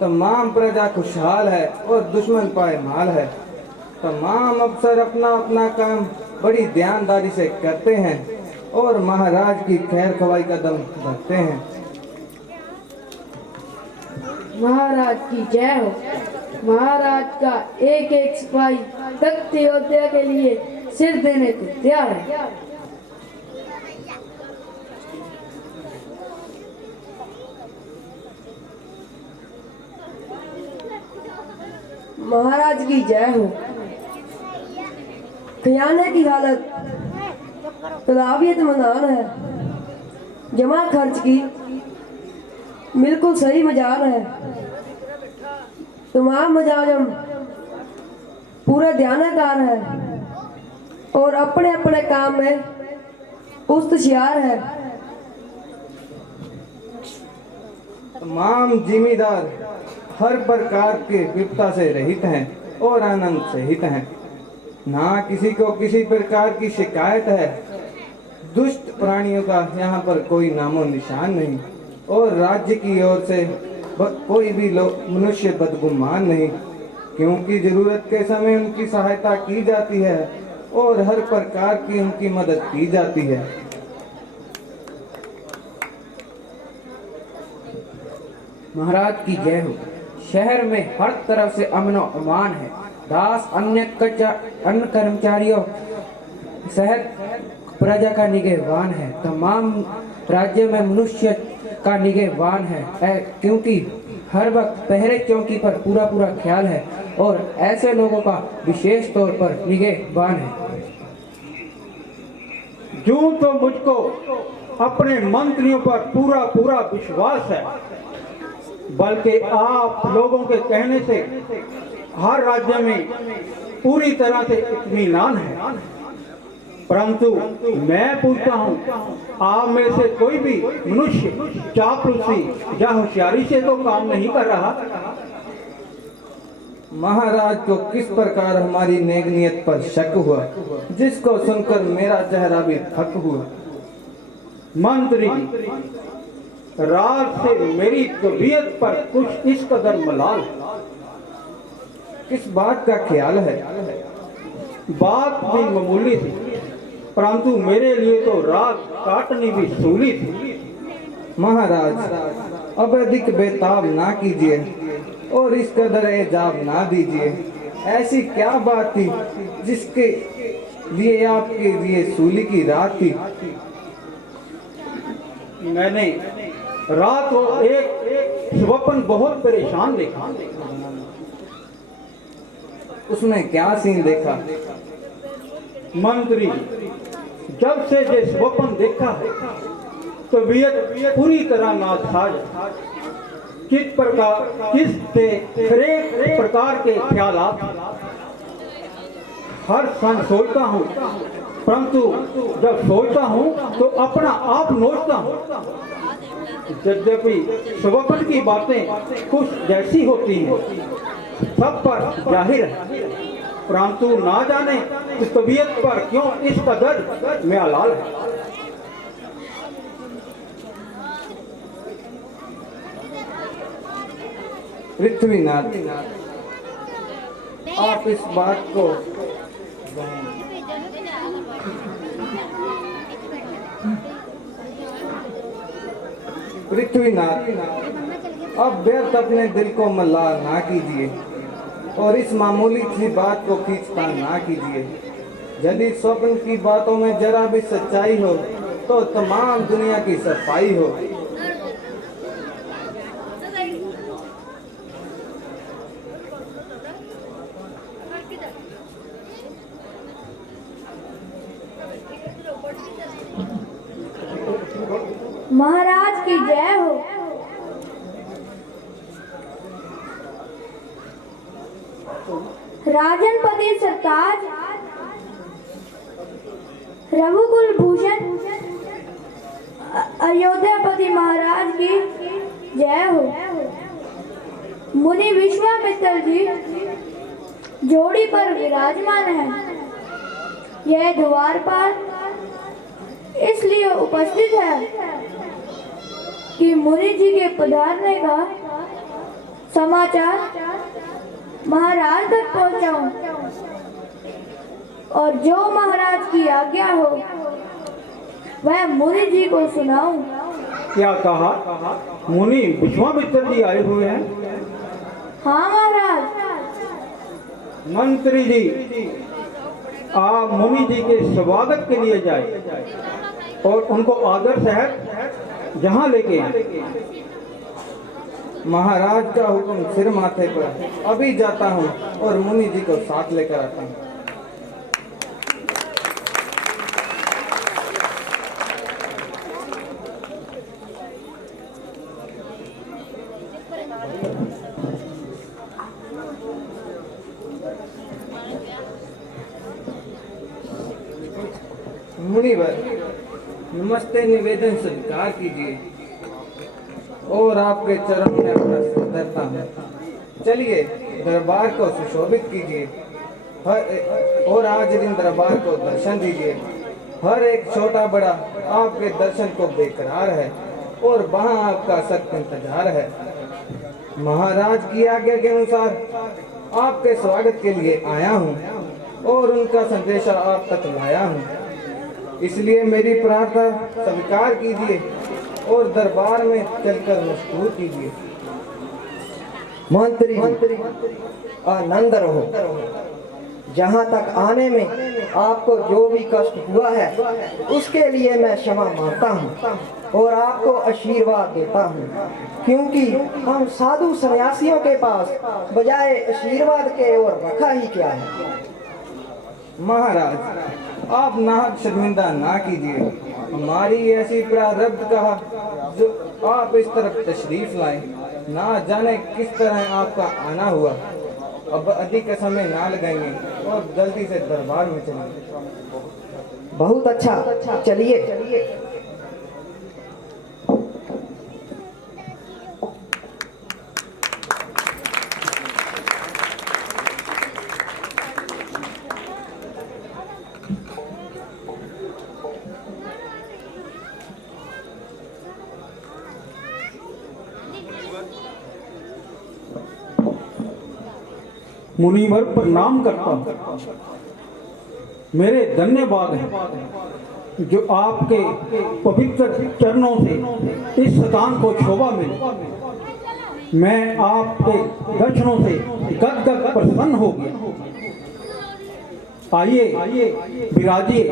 तमाम प्रजा खुशहाल है और दुश्मन पायमाल है। तमाम अफसर अपना अपना काम बड़ी ध्यानदारी से करते हैं और महाराज की खैर खवाई कदम धरते हैं। महाराज की जय हो। महाराज का एक एक सिपाही तख्त अयोध्या के लिए सिर देने को तैयार है। महाराज की जय हो। खजाने की हालत तलाबियत मदान है। जमा खर्च की बिल्कुल सही मजार है। तमाम मजाजम पूरा ध्यानकार है और अपने अपने काम में उस्तशियार है। तमाम जिम्मेदार हर प्रकार के विपदा से रहित हैं और आनंद सहित हैं। ना किसी को किसी प्रकार की शिकायत है। दुष्ट प्राणियों का यहाँ पर कोई नामो निशान नहीं और राज्य की ओर से कोई भी मनुष्य बदगुमान नहीं, क्योंकि जरूरत के समय उनकी सहायता की जाती है और हर प्रकार की उनकी मदद की जाती है। महाराज की जय हो। शहर में हर तरफ से अमनो अमान है। दास अन्य कर्मचारियों सहित प्रजा का निगहबान है। तमाम राज्य में मनुष्य का निगहबान है, क्योंकि हर वक्त पहरे चौकी पर पूरा ख्याल है और ऐसे लोगों का विशेष तौर पर निगहबान है। यूं तो मुझको अपने मंत्रियों पर पूरा विश्वास है, बल्कि आप लोगों के कहने से हर राज्य में पूरी तरह से इत्मीनान है। परंतु मैं पूछता हूँ, आप में से कोई भी मनुष्य चापलूसी या होशियारी से तो काम नहीं कर रहा? महाराज को किस प्रकार हमारी नेक नियत पर शक हुआ, जिसको सुनकर मेरा चेहरा भी थक हुआ। मंत्री, रात से मेरी तबीयत पर कुछ इस कदर मलाल है। किस बात का ख्याल है? बात भी मामूली थी, परंतु मेरे लिए तो रात काटनी भी सूली थी। महाराज, अब अधिक बेताब ना कीजिए और इस कदर एजाब ना दीजिए। ऐसी क्या बात थी जिसके लिए आपके लिए सूली की रात थी? मैंने रात को एक स्वप्न बहुत परेशान देखा। उसमें क्या सीन देखा? मंत्री, जब से ये स्वप्न देखा है, तबीयत पूरी तरह नासाज। किस प्रकार के ख्यालात हर क्षण सोचता हूँ, परंतु जब सोचता हूँ तो अपना आप नोचता हूँ। यद्यपि स्वप्न की बातें कुछ जैसी होती हैं, सब पर जाहिर है, परंतु ना जाने इस तबीयत पर क्यों इस कदर म्यालाल है। पृथ्वीनाथ, आप इस बात को पृथ्वीनाथ, अब व्यर्थ अपने दिल को मल्लाल ना कीजिए और इस मामूली सी बात को खींचतान ना कीजिए। यदि स्वप्न की बातों में जरा भी सच्चाई हो तो तमाम दुनिया की सफाई हो। महाराज की जय हो। राजनपति सरताज रघुकुल भूषण अयोध्यापति महाराज की जय हो। मुनि विश्वामित्र जी जोड़ी पर विराजमान है। यह द्वारपाल इसलिए उपस्थित है कि मुनि जी के पधारने का समाचार महाराज तक पहुंचाऊं और जो महाराज की आज्ञा हो वह मुनि जी को सुनाऊं। क्या कहा? मुनि विश्वामित्र जी आए हुए हैं? हाँ महाराज। मंत्री जी, आप मुनि जी के स्वागत के लिए जाए और उनको आदर सहित जहाँ लेके आए। महाराज का हुक्म सिर माथे पर, अभी जाता हूँ और मुनि जी को साथ लेकर आता हूँ। मुनिवर, नमस्ते, निवेदन स्वीकार कीजिए और आपके चरण में अपना सिर धरता हूँ। चलिए दरबार को सुशोभित कीजिए और आज दिन दरबार को दर्शन दीजिए। हर एक छोटा बड़ा आपके दर्शन को बेकरार है और वहाँ आपका सख्त इंतजार है। महाराज की आज्ञा के अनुसार आपके स्वागत के लिए आया हूँ और उनका संदेशा आप तक लाया हूँ। इसलिए मेरी प्रार्थना स्वीकार कीजिए और दरबार में चलकर मशहूर कीजिए। मंत्री आनंद रहो। जहाँ तक आने में आपको जो भी कष्ट हुआ है उसके लिए मैं क्षमा मांगता हूँ और आपको आशीर्वाद देता हूँ, क्योंकि हम साधु सन्यासियों के पास बजाय आशीर्वाद के और रखा ही क्या है। महाराज, आप नाहक शर्मिंदा ना कीजिए। हमारी ऐसी प्रारब्ध कहा जो आप इस तरफ तशरीफ लाए। ना जाने किस तरह आपका आना हुआ। अब अधिक समय ना लगाएंगे और जल्दी से दरबार में चलिए। बहुत अच्छा, चलिए। मुनिवर प्रणाम करता हूँ। मेरे धन्यवाद है जो आपके पवित्र चरणों से इस स्थान को शोभा मिली। मैं आपके दर्शनों से गदगद प्रसन्न हो गया। आइए, विराजिए।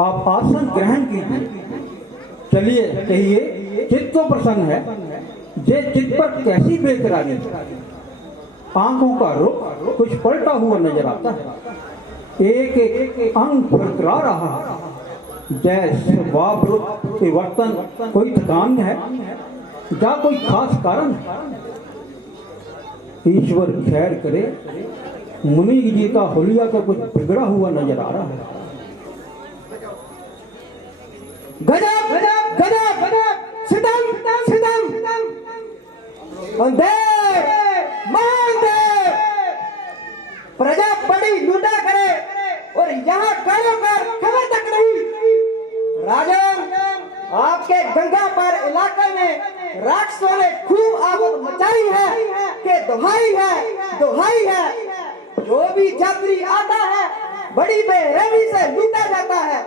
आप आसन ग्रहण कीजिए। चलिए, कहिए, चित्त तो प्रसन्न है, जे चित्त पर कैसी बेकरारी। आंखों का रुख कुछ पलटा हुआ नजर आता है। एक एक अंग फरकरा रहा है, जैसे वावृत वर्तन कोई थकान है या कोई खास कारण है। ईश्वर खैर करे, मुनि जी का हुलिया का कुछ बिगड़ा हुआ नजर आ रहा है। गजब, गजब, गजब, गजब, सितम, सितम, अंधेर, महादेव, प्रजा बड़ी लूटा करे और यहाँ कारों का खबर तक नहीं। राजन, आपके गंगा पार इलाके में राक्षसों ने खूब आफत मचाई है कि दुहाई है, दुहाई है। जो भी यात्री आता है बड़ी बेरहमी से लूटा जाता है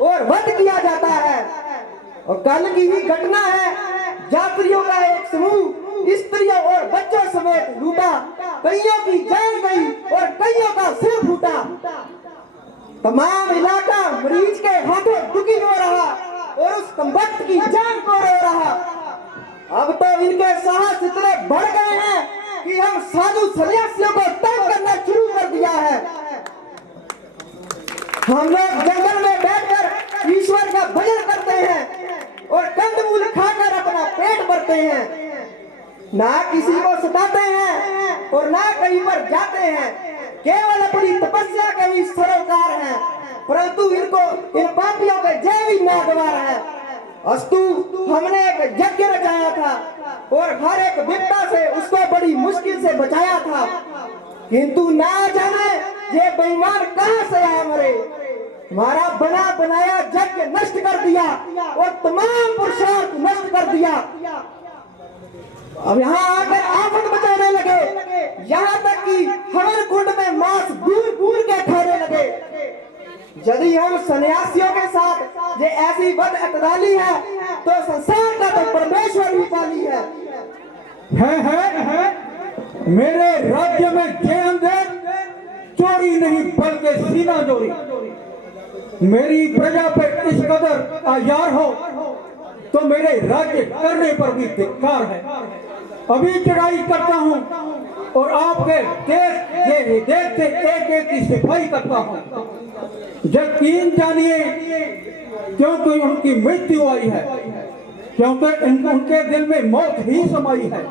और वध किया जाता है। और कल की ही घटना है, यात्रियों का एक समूह स्त्रियों और बच्चों समेत लूटा। कईयों की जान गई और कईयों का सिर फूटा। तमाम इलाका मरीज के हाथों दुखी हो रहा और उस कमबख्त की जान को रो रहा। अब तो इनके साहस इतने बढ़ गए हैं कि हम साधु सन्यासियों को तंग करना शुरू कर दिया है। हम लोग जंगल में बैठकर ईश्वर का भजन करते हैं और कंदमूल खाकर अपना पेट भरते हैं। ना किसी को सताते हैं और ना कहीं पर जाते हैं। केवल अपनी तपस्या के ही सरोकार हैं, परंतु इनको इन पापियों के जय भी नागवार है। अस्तु, हमने एक यज्ञ रचाया था और हर एक विपदा से उसको बड़ी मुश्किल से बचाया था, किंतु ना जाने ये बेईमान कहां से आया मरे। हमारा बना बनाया यज्ञ नष्ट कर दिया और तमाम पुरुषार्थ नष्ट कर दिया। अब यहाँ आकर आफत मचाने लगे, यहाँ तक कि हवन कुंड में मांस घूर घूर के खाने लगे। यदि हम सन्यासियों के साथ ये ऐसी बद अतदाली है तो संसार का तो परमेश्वर भी पाली है। मेरे राज्य में जे अंधेर चोरी नहीं बल्कि सीना चोरी। मेरी प्रजा पे इस कदर आयार हो तो मेरे राज्य करने पर भी धिक्कार है। अभी चढ़ाई करता हूँ और आपके देश से एक एक की सिपाही करता हूँ। यकीन जानिए क्योंकि उनकी मृत्यु आई है, क्योंकि उनके दिल में मौत ही समाई है।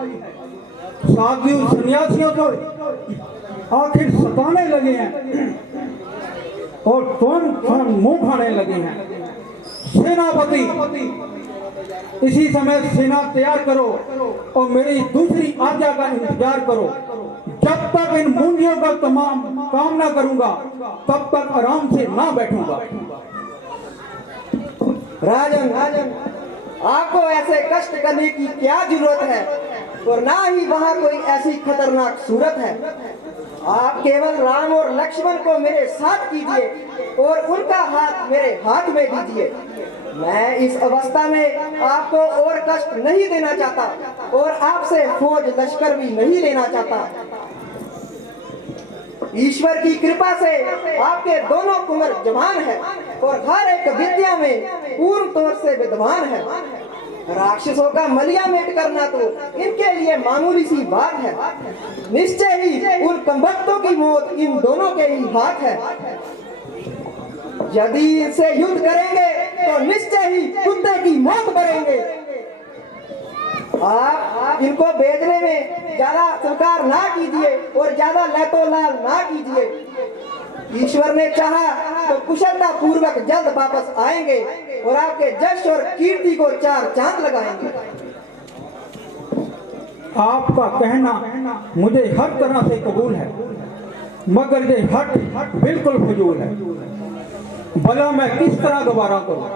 साधु सन्यासियों को आखिर सताने लगे हैं और तुम मुंह खाने लगे हैं। सेनापति इसी समय सेना तैयार करो और मेरी दूसरी आज्ञा का इंतजार करो। जब तक इन मुंडियों का तमाम काम ना करूंगा तब तक आराम से ना बैठूंगा। राजन, आपको ऐसे कष्ट करने की क्या जरूरत है, और ना ही वहाँ कोई ऐसी खतरनाक सूरत है। आप केवल राम और लक्ष्मण को मेरे साथ कीजिए और उनका हाथ मेरे हाथ में दीजिए। मैं इस अवस्था में आपको और कष्ट नहीं देना चाहता और आपसे फौज लश्कर भी नहीं लेना चाहता। ईश्वर की कृपा से आपके दोनों कुंवर जवान है और हर एक विद्या में पूर्ण तौर से विद्वान है। राक्षसों का मलिया मेट करना तो इनके लिए मामूली सी बात है। निश्चय ही उन कमबख्तों की मौत इन दोनों के ही हाथ है। यदि इनसे युद्ध करेंगे तो निश्चय ही कुत्ते की मौत मरेंगे। आप इनको भेजने में ज्यादा स्वीकार ना कीजिए और ज्यादा लहतोलाल ना कीजिए। ईश्वर ने चाहा तो कुशलता पूर्वक जल्द वापस आएंगे और आपके जश और कीर्ति को चार चांद लगाएंगे। आपका कहना मुझे हर तरह से कबूल है, मगर ये हट बिल्कुल फजूल है। भला मैं किस तरह गवारा करूं?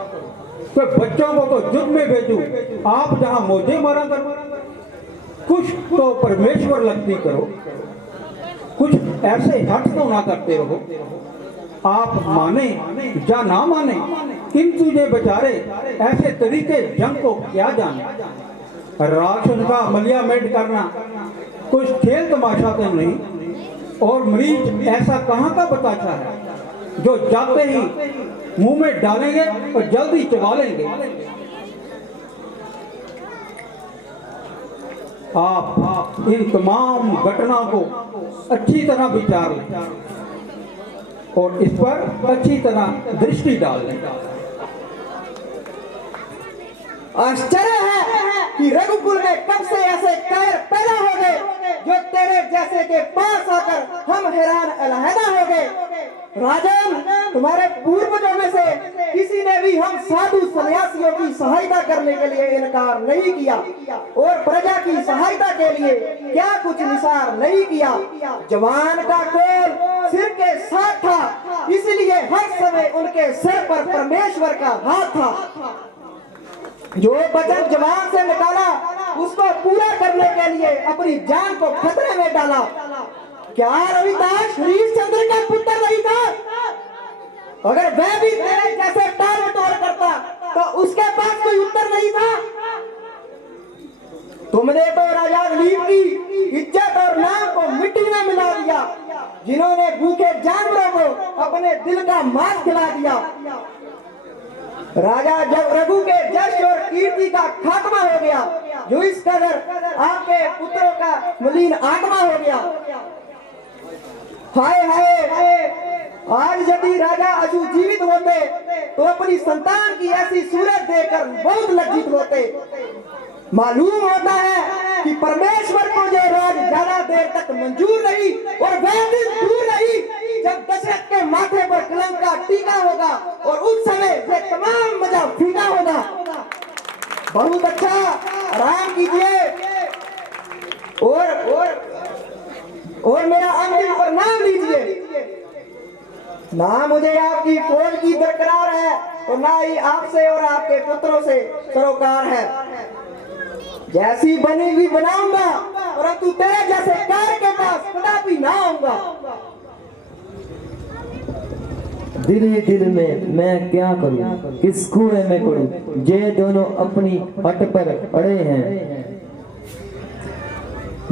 तो बच्चों को तो युद्ध में भेजूं, आप जहां मौजे मारा करो। कुछ तो परमेश्वर लगती करो, कुछ ऐसे हट तो ना करते रहो। आप माने या ना माने, किंतु ये बेचारे ऐसे तरीके जंग को क्या जाने। राक्षस का मलिया मेट करना कुछ खेल तमाशा तो नहीं। और मरीज ऐसा कहाँ का बताशा है जो जाते ही मुंह में डालेंगे और जल्दी चबा लेंगे। आप इन तमाम घटना को अच्छी तरह विचार लें और इस पर अच्छी तरह दृष्टि डाल लें। आश्चर्य है कि रघुकुल में कब से ऐसे कायर पैदा हो गए जो तेरे जैसे के पास आकर हम हैरान अलहदा हो गए। राजन, तुम्हारे पूर्वजों में से किसी ने भी हम साधु सन्यासियों की सहायता करने के लिए इनकार नहीं किया और प्रजा की सहायता के लिए क्या कुछ निसार नहीं किया। जवान का कोल सिर के साथ था, इसलिए हर समय उनके सिर पर परमेश्वर का हाथ था। जो वचन जवान से निकाला उसको पूरा करने के लिए अपनी जान को खतरे में डाला। क्या रविदास हरिश्चंद्र का पुत्र नहीं था? अगर वह भी तेरे जैसे टाल मटोल करता तो उसके पास कोई उत्तर नहीं था। तुमने तो राजा गरीब की इज्जत और नाम को मिट्टी में मिला दिया, जिन्होंने भूखे जानवरों को अपने दिल का मांस खिला दिया। राजा जब रघु के जश और कीर्ति का खात्मा हो गया, जो इस कदर आपके पुत्रों का मलिन आत्मा हो गया। हाय हाय, आज यदि राजा अशु जीवित होते तो अपनी संतान की ऐसी सूरत देखकर बहुत लज्जित होते। मालूम होता है कि परमेश्वर को जो राज ज्यादा देर तक मंजूर नहीं और वह दिन दूर नहीं जब दशरथ के माथे पर कलंक का टीका होगा और उस समय ये तमाम मजा फीका होगा। बहुत अच्छा, आराम कीजिए और मेरा अंतिम प्रणाम लीजिए। ना मुझे आपकी फौज की दरकार है और ना ही आपसे और आपके पुत्रों से सरोकार है। जैसी बनी हुई बनाऊंगा, परंतु तेरे जैसे कार के पास कदापि ना आऊंगा। दिल ही दिल में मैं क्या करूं, किस कुएं में पड़ूं, ये दोनों अपनी हट पर अड़े हैं।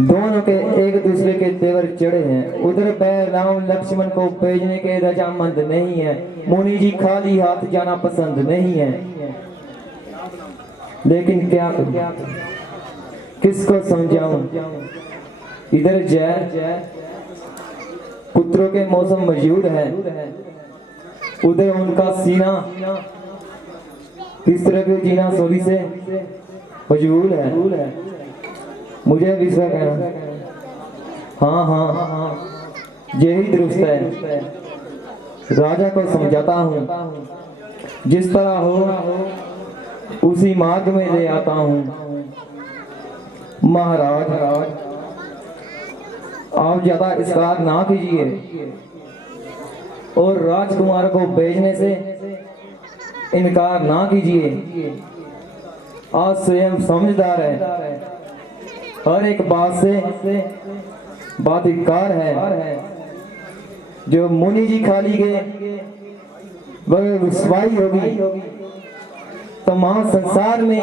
दोनों के एक दूसरे के तेवर चढ़े हैं। उधर बैर राम लक्ष्मण को भेजने के रजामंद नहीं है। मुनि जी खाली हाथ जाना पसंद नहीं है। लेकिन क्या करूं, किसको समझाऊं। इधर जय पुत्रों के मौसम मौजूद है, उधर उनका सीना तीसरे के जीना सोरी से मजबूर है। मुझे विश्वास है, हाँ यही दुरुस्त है। राजा को समझाता हूँ, जिस तरह हो उसी मार्ग में ले आता हूँ। महाराज आप ज्यादा इसकार ना कीजिए और राजकुमार को भेजने से इनकार ना कीजिए। आज स्वयं समझदार है, हर एक बात से बातिकार है। जो मुनि जी खाली गए वह रुसवाई होगी, तमाम संसार में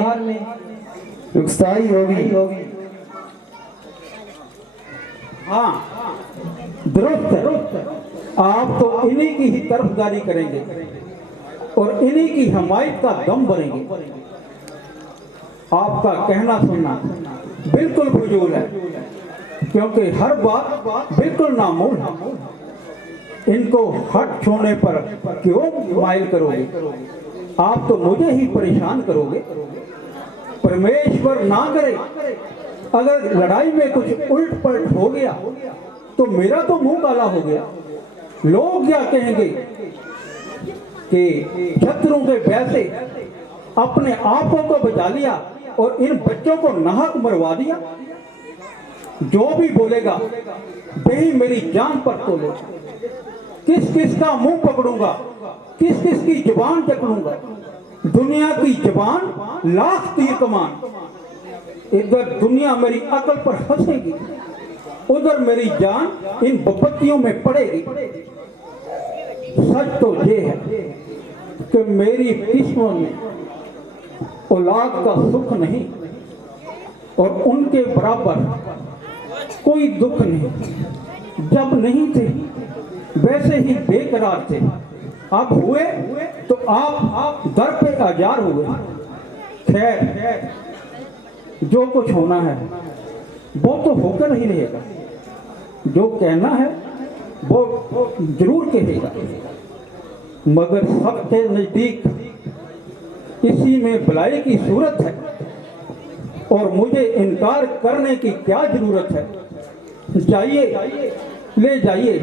रुखसाई होगी। हाँ दुरुस्त है। आप तो इन्हीं की ही तरफदारी करेंगे और इन्हीं की हमायत का दम बनेंगे। आपका कहना सुनना बिल्कुल फजूल है, क्योंकि हर बात बिल्कुल नामूल है। इनको हट छोड़ने पर क्यों माइल करोगे। आप तो मुझे ही परेशान करोगे। परमेश्वर ना करे अगर लड़ाई में कुछ उल्ट पलट हो गया तो मेरा तो मुंह काला हो गया। लोग क्या कहेंगे कि शत्रुओं के भय से अपने आपों को बचा लिया और इन बच्चों को नाहक मरवा दिया। जो भी बोलेगा वही मेरी जान पर तोले। किस किस का मुंह पकड़ूंगा, किस किस की जुबान पकड़ूंगा। दुनिया की जुबान लाख तीर कमान। इधर दुनिया मेरी अकल पर हंसेगी, उधर मेरी जान इन विपत्तियों में पड़ेगी। सच तो ये है कि मेरी किस्मत में औलाद का सुख नहीं और उनके बराबर कोई दुख नहीं। जब नहीं थे वैसे ही बेकरार थे, अब हुए तो आप दर पे आजार हुए। खैर जो कुछ होना है वो तो होकर ही रहेगा। जो कहना है वो जरूर कहेगा, मगर सबसे नजदीक इसी में भलाई की सूरत है और मुझे इनकार करने की क्या जरूरत है। जाइए, ले जाइए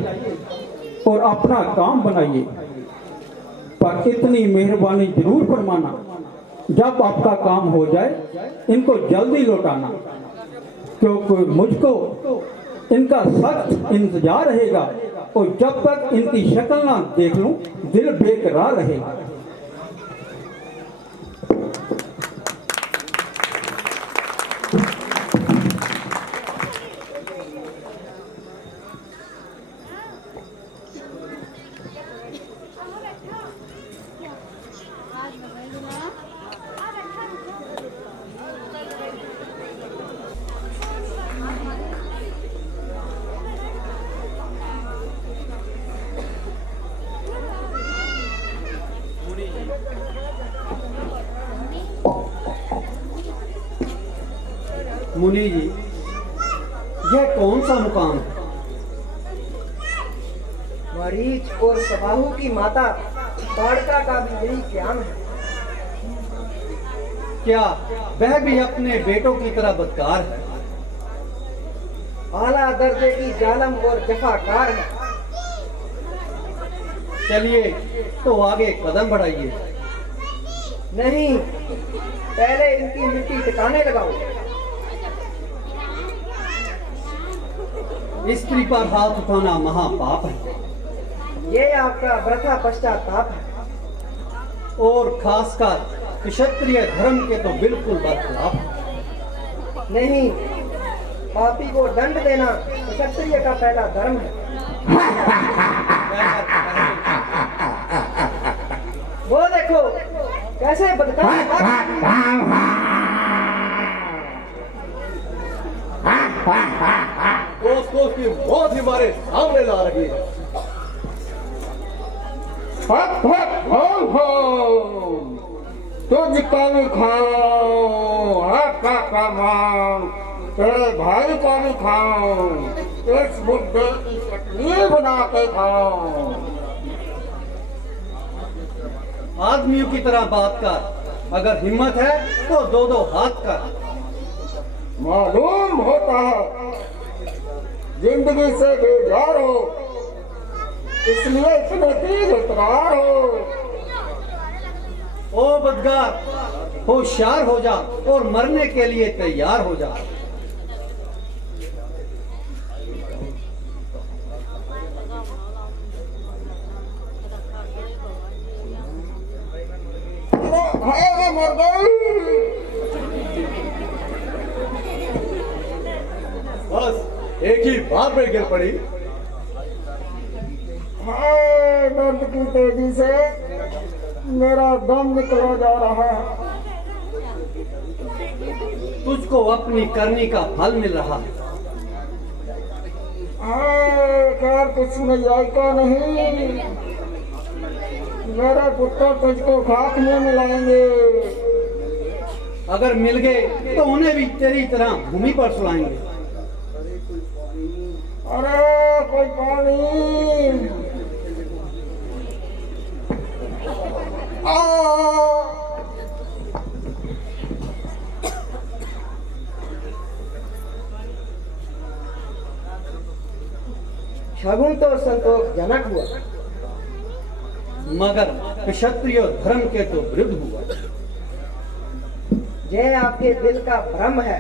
और अपना काम बनाइए, पर इतनी मेहरबानी जरूर फरमाना, जब आपका काम हो जाए इनको जल्दी लौटाना, क्योंकि मुझको इनका सख्त इंतजार रहेगा और जब तक इनकी शक्ल ना देख लूं दिल बेकरार रहेगा। मुनि जी, यह कौन सा मुकाम है? मरीच और सबाहू की माता ताड़का का भी यही ज्ञान है। क्या वह भी अपने बेटों की तरह बदकार है? आला दर्जे की जालम और जफाकार है। चलिए तो आगे कदम बढ़ाइए। नहीं, पहले इनकी मिट्टी टिकाने लगाओ। स्त्री पर हाथ उठाना महापाप है ये आपका वृथा पश्चाताप है और खासकर क्षत्रिय धर्म के तो बिल्कुल बरखिलाफ है। नहीं, पापी को दंड देना क्षत्रिय का पहला धर्म है। वो देखो कैसे बदकार दोस्तों की मौत हमारे सामने ला रही है। तुझको भी खाओ, हक्का का मांग, तेरे भाई को भी खाओ, इस बुड्ढे की चटनी बना के खाओ। आदमियों की तरह बात कर, अगर हिम्मत है तो दो दो हाथ कर। मालूम होता है जिंदगी से बेजार हो, इसलिए इतने तेज इतरार हो। ओ बदकार, होशियार हो जा और मरने के लिए तैयार हो जा। हाय मर गई। बस एक ही बार में गिर पड़ी। हाय दर्द की तेजी से मेरा दम निकला जा रहा है। तुझको अपनी करनी का फल मिल रहा है। हाय कार कुछ में जायका नहीं, मेरे पुत्र तुझको खाक में मिलाएंगे। अगर मिल गए तो उन्हें भी तेरी तरह भूमि पर सुलाएंगे। अरे कोई पानी। शगुन तो संतोषजनक हुआ, मगर क्षत्रिय धर्म के तो विरुद्ध हुआ। यह आपके दिल का भ्रम है।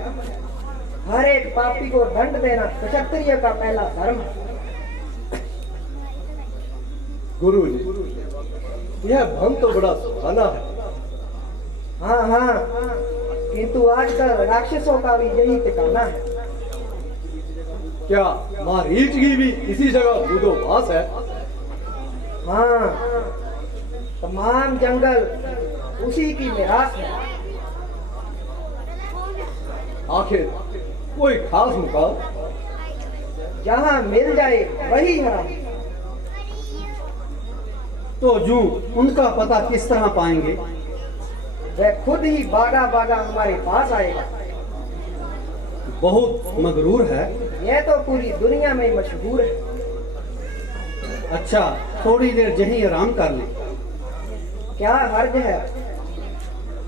हर एक पापी को दंड देना क्षत्रिय का पहला धर्म है। गुरु जी, यह भ्रम तो बड़ा सुहाना है। हाँ हाँ, किंतु आजकल राक्षसों का भी यही ठिकाना है। क्या मारीच की भी इसी जगह बुधोवास है? हाँ, तमाम जंगल उसी की मिरास है। आखिर कोई खास मुकाम? जहाँ मिल जाए वही हराम। तो जू उनका पता किस तरह पाएंगे? वह खुद ही बागा बागा हमारे पास आएगा। बहुत मगरूर है। यह तो पूरी दुनिया में मशहूर है। अच्छा, थोड़ी देर यहीं आराम कर लें। क्या हर्ज है,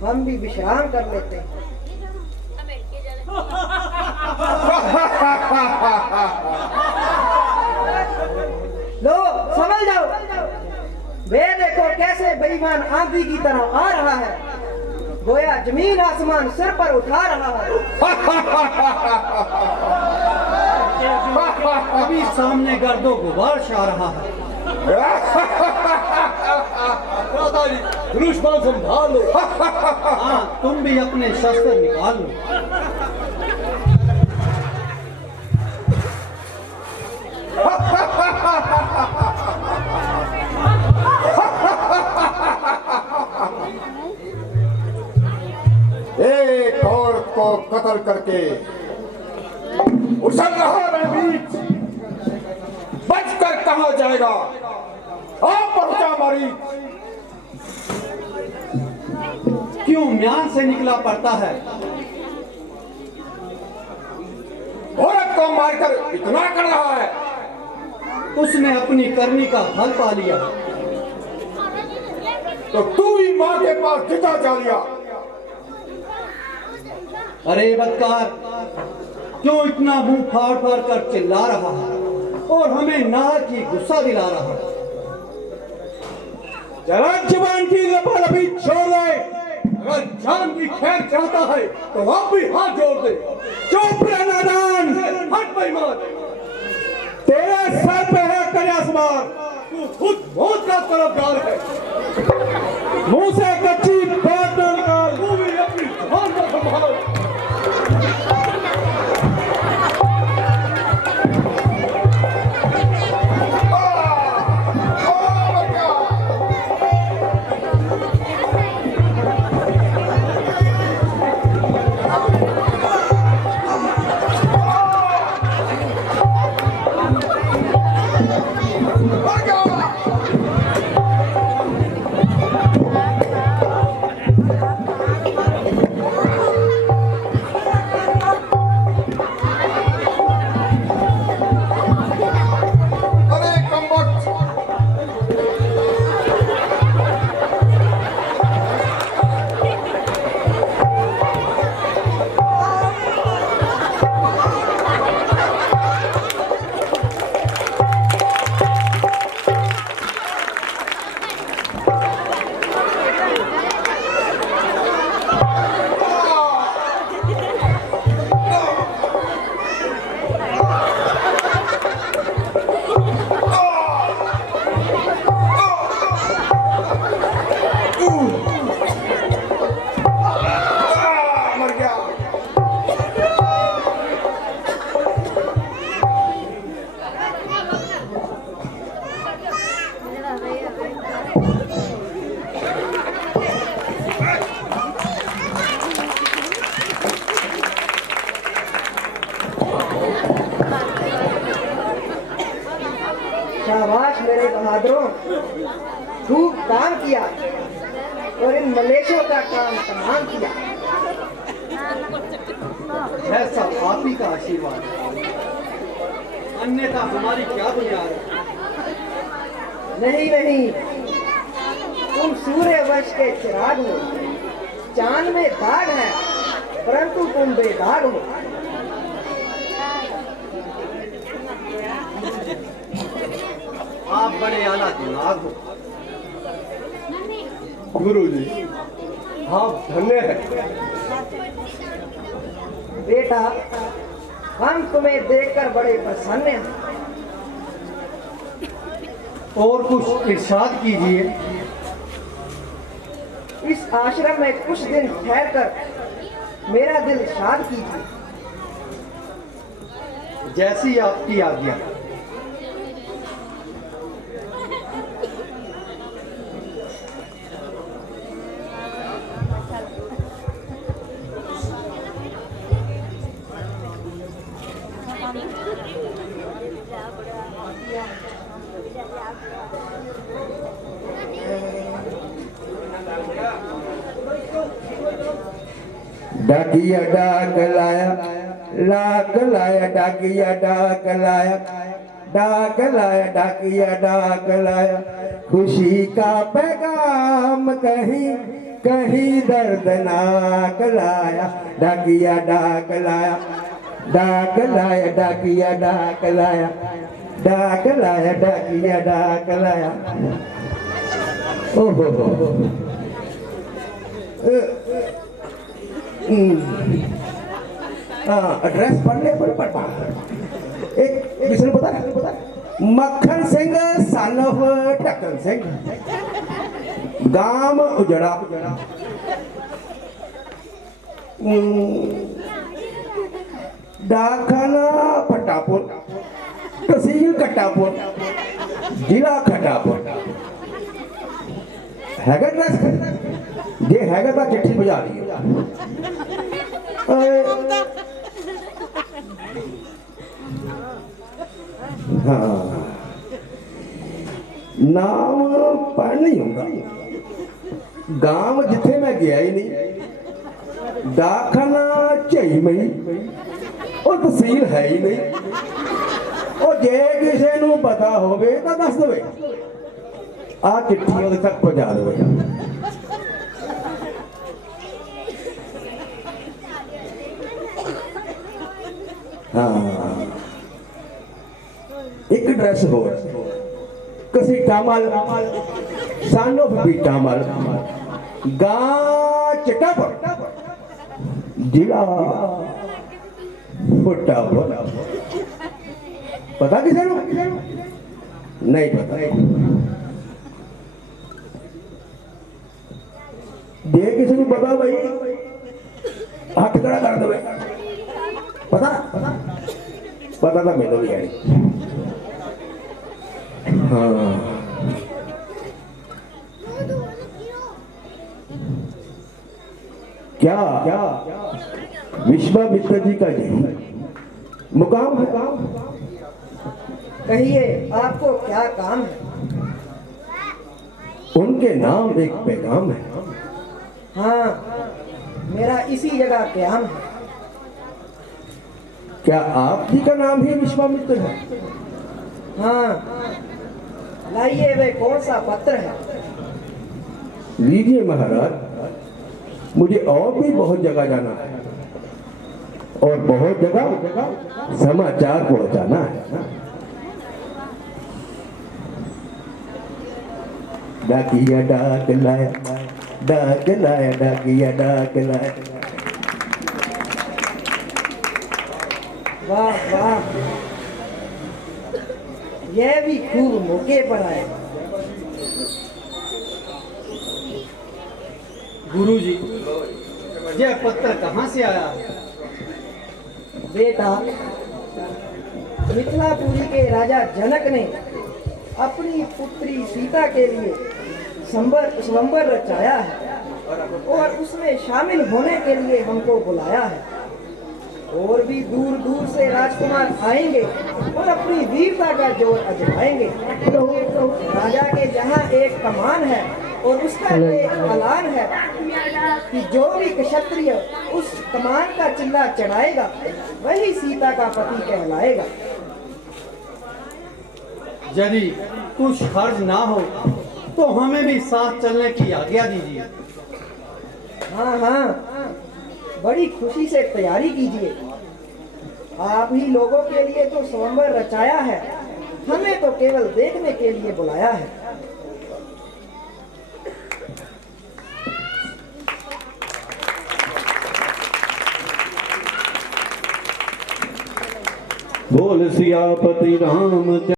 हम भी विश्राम कर लेते हैं। लो समझ जाओ, वे देखो कैसे बेईमान आंधी की तरह आ रहा है, गोया जमीन आसमान सिर पर उठा रहा है। अभी सामने गर्दो गुबार छा रहा है। दादाजी, धनुष्मान संभाल लो। हाँ, तुम भी अपने शस्त्र निकाल लो। एक औरत को कत्ल करके उछल रहा रणवीर बचकर कहाँ जाएगा? आप पहुंचा मारी। क्यों म्यान से निकला पड़ता है? औरत को मारकर इतना कर रहा है। उसने अपनी करनी का फल पा लिया। तो तू भी माँ के पास जिता जा लिया। अरे बदकार, क्यों इतना मुंह फाड़ फाड़ कर चिल्ला रहा है और हमें नाहक की गुस्सा दिला रहा है? जरा जवान की लपालपी छोड़ दे। अगर जान की खैर चाहता है तो आप भी हाथ जोड़ दे। चुप रह नादान! हट बेईमान, तेरे सर पे है कन्यासमार। तू खुद मौत का तरफदार है। मुंह से कच्ची बात न निकाल। तू भी अपनी जुबान का संभाल। शाबाश मेरे बहादुरों, खूब काम किया और इन मलेशियों का काम तमाम किया। है सब आप ही का आशीर्वाद, अन्यथा हमारी क्या बुनियाद है। नहीं नहीं, तुम सूर्य वंश के चिराग हो, चांद में दाग है परंतु तुम बेदाग हो। आप बड़े आला दिमाग हो। गुरुजी, आप धन्य हैं। बेटा, हम तुम्हें देखकर बड़े प्रसन्न हैं। और कुछ इरशाद कीजिए। इस आश्रम में कुछ दिन ठहर कर मेरा दिल शाद कीजिए। जैसी आपकी आज्ञा। डाकिया डाक लाया, लाक लाया, डाकिया डाक लाया, डाक लाया, डाकिया डाक लाया, खुशी का पैगाम कहीं कहीं दर्दनाक लाया। डाकिया डाक लाया, डाक लाया, डाकिया डाक लाया, डाक लाया, डाकिया डाक लाया। ओहो एड्रेस पढ़ने पर पढ़ा। एक किसी ने पता है, मक्खन सिंह सन ऑफ टक्कन सिंह, गांव उजड़ा, डाकखाना फटापुर, तहसील कट्टापुर, जिला खटापुर। हैगा एड्रेस? जे हैगा तो चिट्ठी बजा दी। हाँ, नाम पढ़ नहीं होगा। गांव जिथे मैं गया ही नहीं, डाकखाना झई मई और तहसील है ही नहीं। और जे किसी नूं पता होवे तो दस दे, आ चिट्ठी उहदे तक पहुंचा दे। हाँ, एक ड्रेस हो कसी कामल सन ऑफ बीटामल, गांव चिट्टापुर, जिला फुटापुर। पता किसे नहीं पता। जे किसी को पता भाई हाथ खड़ा कर दे। पता पता था मैंने भी आई। हाँ, क्या विश्वामित्र जी का यही मुकाम है? कहिए आपको क्या काम है? उनके नाम एक पैगाम है। हाँ, मेरा इसी जगह क्याम है। क्या आप जी का नाम ही विश्वामित्र है? हाँ, लाइए वे कौन सा पत्र है? लीजिए महाराज, मुझे और भी बहुत जगह जाना है और बहुत जगह समाचार पहुंचाना है। डाकिया डाक लाया, डाक लाया, डाकिया डाक लाया। वाह वाह, यह भी खूब मौके पर आए। गुरुजी, यह पत्र कहाँ से आया है? बेटा, मिथिलापुरी के राजा जनक ने अपनी पुत्री सीता के लिए स्वयंवर रचाया है और उसमें शामिल होने के लिए हमको बुलाया है। और भी दूर दूर से राजकुमार आएंगे और अपनी वीरता का जोर आजमाएंगे। राजा के जहाँ एक कमान है और उसका ये ऐलान है कि जो भी क्षत्रिय उस कमान का चिल्ला चढ़ाएगा वही सीता का पति कहलाएगा। यदि कुछ हर्ज ना हो तो हमें भी साथ चलने की आज्ञा दीजिए। हाँ हाँ, बड़ी खुशी से तैयारी कीजिए। आप ही लोगों के लिए तो स्वयंवर रचाया है, हमें तो केवल देखने के लिए बुलाया है। बोल सियापति राम।